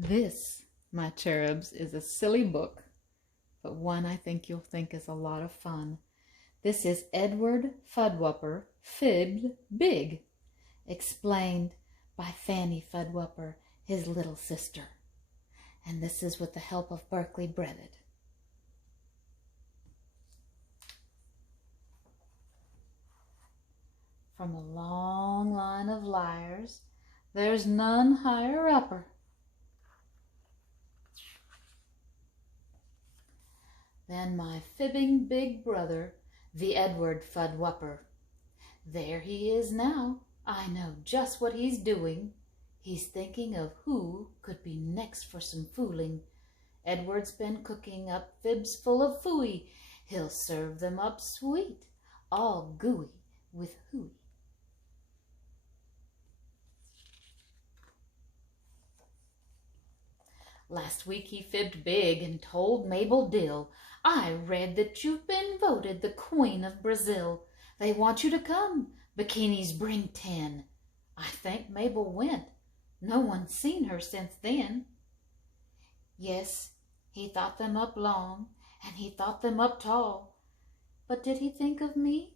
This, my cherubs, is a silly book, but one I think you'll think is a lot of fun. This is Edward Fudwupper, Fibbed Big, explained by Fanny Fudwupper, his little sister. And this is with the help of Berkeley Breaded. From a long line of liars, there's none higher upper. Than my fibbing big brother, the Edwurd Fudwupper. There he is now. I know just what he's doing. He's thinking of who could be next for some fooling. Edward's been cooking up fibs full of fooey. He'll serve them up sweet, all gooey with hooey. Last week he fibbed big and told Mabel Dill, I read that you've been voted the Queen of Brazil. They want you to come. Bikinis bring 10. I think Mabel went. No one's seen her since then. Yes, he thought them up long, and he thought them up tall. But did he think of me?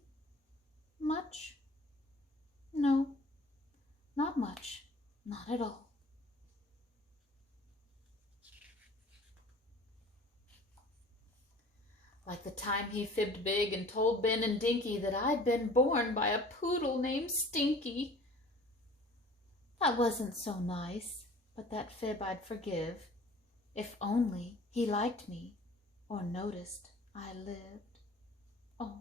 Much? No, not much. Not at all. Like the time he fibbed big and told Ben and Dinky that I'd been born by a poodle named Stinky. That wasn't so nice, but that fib I'd forgive, if only he liked me or noticed I lived. Oh.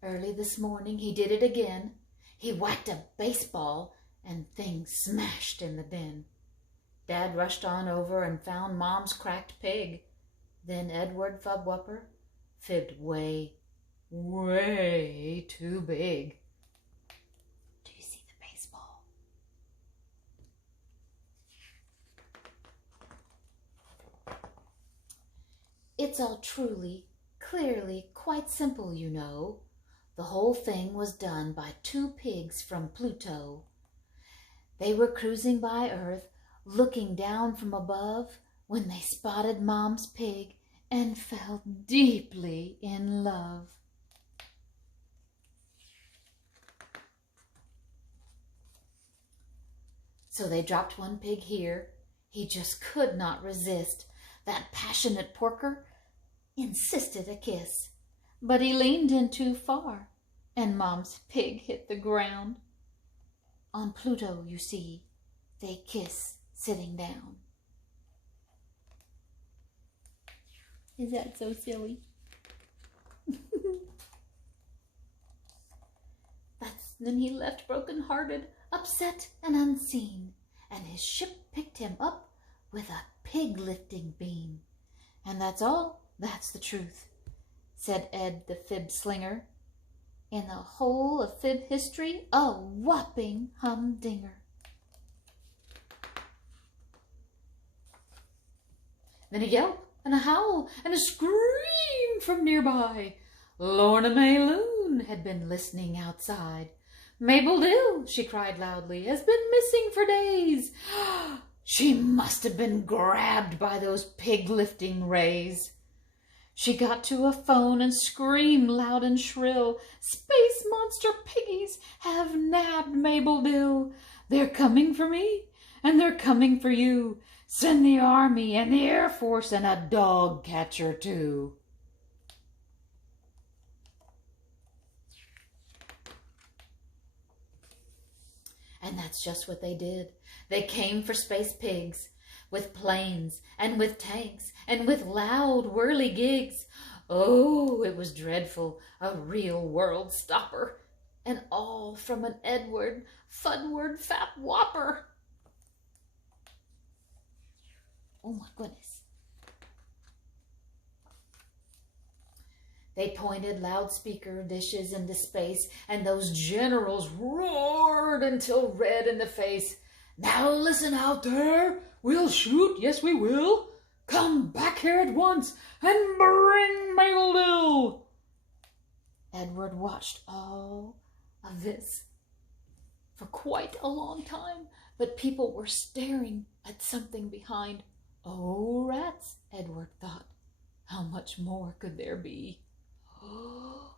Early this morning he did it again. He whacked a baseball and things smashed in the den. Dad rushed on over and found Mom's cracked pig. Then Edward Fudwupper fibbed way, way too big. Do you see the baseball? It's all truly, clearly, quite simple, you know. The whole thing was done by 2 pigs from Pluto. They were cruising by Earth, looking down from above, when they spotted Mom's pig and fell deeply in love. So they dropped one pig here. He just could not resist. That passionate porker insisted a kiss. But he leaned in too far, and Mom's pig hit the ground. On Pluto, you see, they kiss sitting down. Is that so silly? Then he left broken-hearted, upset and unseen, and his ship picked him up with a pig-lifting beam. And that's all, that's the truth, said Ed the fib slinger. In the whole of fib history, a whopping humdinger. Then a yelp and a howl and a scream from nearby. Lorna May Loon had been listening outside. Mabel Dill, she cried loudly, has been missing for days. She must have been grabbed by those pig-lifting rays. She got to a phone and screamed loud and shrill, Space monster piggies have nabbed Mabel Dill. They're coming for me, and they're coming for you. Send the Army and the Air Force and a dog catcher too. And that's just what they did. They came for space pigs, with planes and with tanks and with loud whirly-gigs. Oh, it was dreadful, a real world stopper. And all from an Edward Fudward Fudwupper. Oh my goodness. They pointed loudspeaker dishes into space, and those generals roared until red in the face. Now listen out there. We'll shoot, yes we will. Come back here at once and bring Mabel Dill. Edward watched all of this for quite a long time, but people were staring at something behind. Oh, rats, Edward thought. How much more could there be? Uh-oh.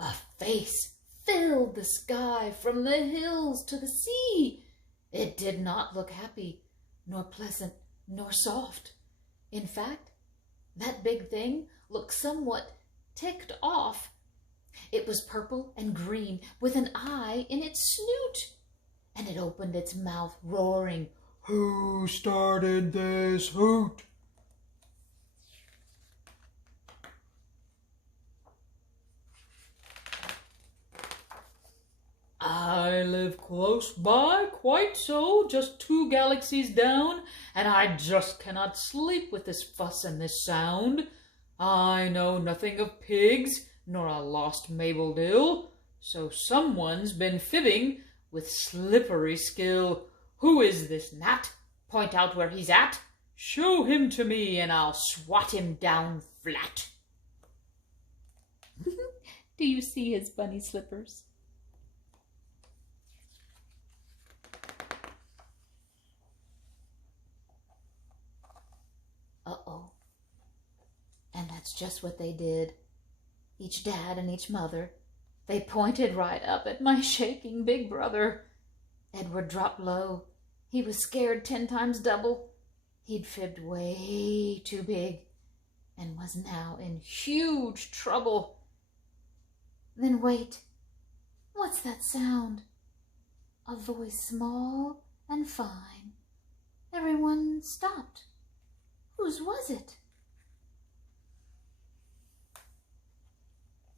A face filled the sky from the hills to the sea. It did not look happy, nor pleasant, nor soft. In fact, that big thing looked somewhat ticked off. It was purple and green, with an eye in its snoot, and it opened its mouth, roaring, "Who started this hoot?" "I live close by, quite so, just 2 galaxies down, and I just cannot sleep with this fuss and this sound. I know nothing of pigs, nor a lost Mabel Dill, so someone's been fibbing with slippery skill. Who is this gnat? Point out where he's at. Show him to me, and I'll swat him down flat." Do you see his bunny slippers? Uh-oh. And that's just what they did. Each dad and each mother. They pointed right up at my shaking big brother. Edward dropped low. He was scared 10 times double. He'd fibbed way too big and was now in huge trouble. Then wait. What's that sound? A voice small and fine. Everyone stopped. Whose was it?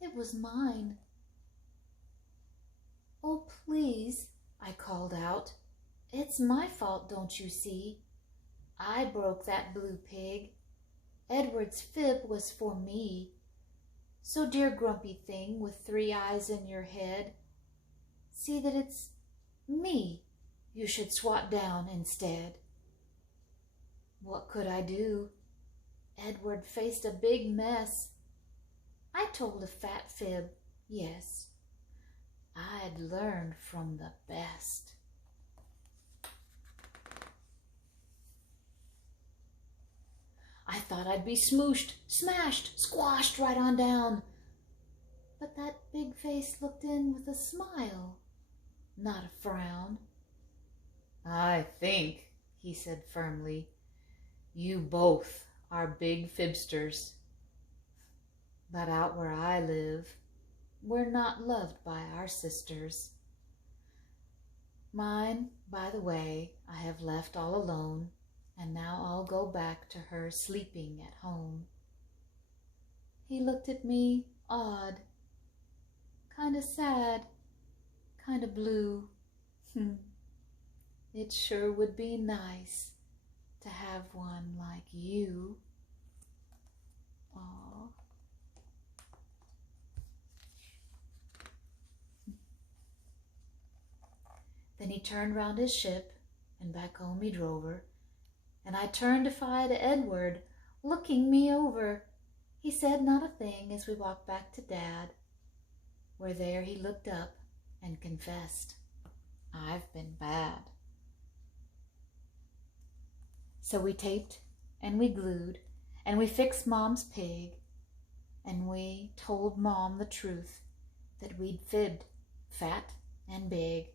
It was mine. "Oh, please," I called out. "It's my fault, don't you see? I broke that blue pig. Edward's fib was for me. So, dear grumpy thing with 3 eyes in your head, see that it's me you should swat down instead." What could I do? Edward faced a big mess. I told a fat fib, yes. I'd learned from the best. I thought I'd be smooshed, smashed, squashed right on down. But that big face looked in with a smile, not a frown. "I think," he said firmly, "you both are big fibsters. But out where I live, we're not loved by our sisters. Mine, by the way, I have left all alone, and now I'll go back to her sleeping at home." He looked at me odd, kinda sad, kinda blue. It sure would be nice to have one like you. Aw. Then he turned round his ship, and back home he drove her, and I turned to find Edward looking me over. He said not a thing as we walked back to Dad, where there he looked up and confessed, "I've been bad." So we taped, and we glued, and we fixed Mom's pig, and we told Mom the truth, that we'd fibbed, fat and big.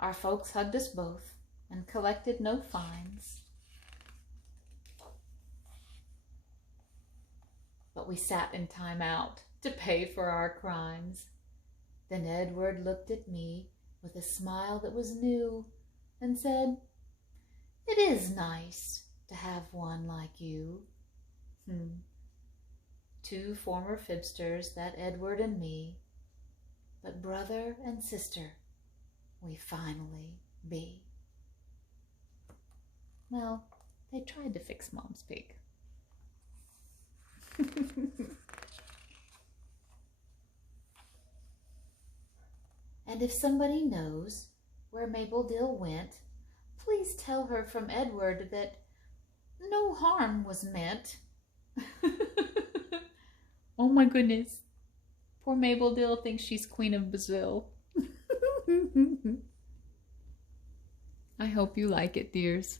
Our folks hugged us both and collected no fines. But we sat in time out to pay for our crimes. Then Edward looked at me with a smile that was new and said, "It is nice to have one like you." 2 former fibsters, that Edward and me, but brother and sister we finally be. Well, they tried to fix Mom's pig. And if somebody knows where Mabel Dill went, please tell her from Edward that no harm was meant. Oh my goodness. Poor Mabel Dill thinks she's Queen of Brazil. I hope you like it, dears.